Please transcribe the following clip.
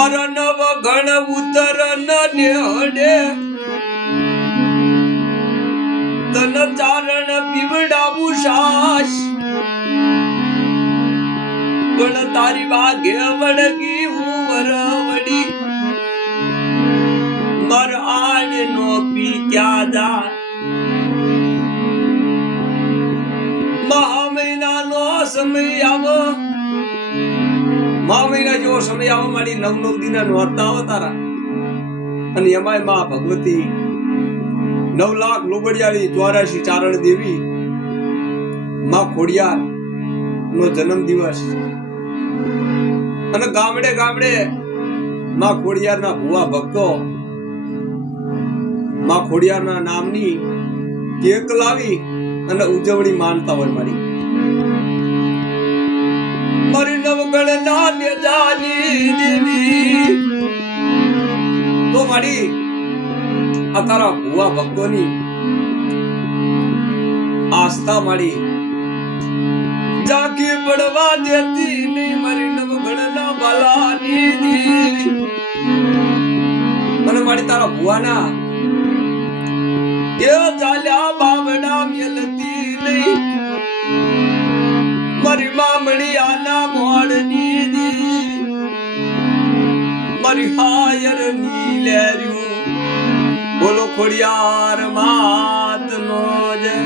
મારા નવ ગણ ઉતર નેહડે તન ચારણ પીવડાવું સાસ પણ તારી વાગે વળગી હું વરવડી મર આડ નો પી ક્યાં જા મહિનાનો સમય આવો મહિના જેવો સમય આવો મારી નવ દિના નોરતા આવો તારા અને એમાંય માં ભગવતી 9 લાખ લોબડિયાળી 84 ચારણ દેવી માં ખોડિયાર નો જન્મ દિવસ અને ગામડે ગામડે માં ખોડિયાર ના ભુવા ભક્તો માં ખોડિયાર ના નામની કેક લાવી અને ઉજવણી માનતા હોય મારી નવગણ ના જાની દેવી તો મારી આ તારા ભુવા ભક્તોની આસ્થા મારી જાગી પડવા દેતી નહીં મારી નવગણ ના બાલાની દેવી અને મારી તારા ભુવાના એ ચાલ્યા બાવડા મેલતી નહીં મારી મામણી આના મોડની દી મારી હાયર ની લેર્યું બોલો ખોડિયાર માત નો જય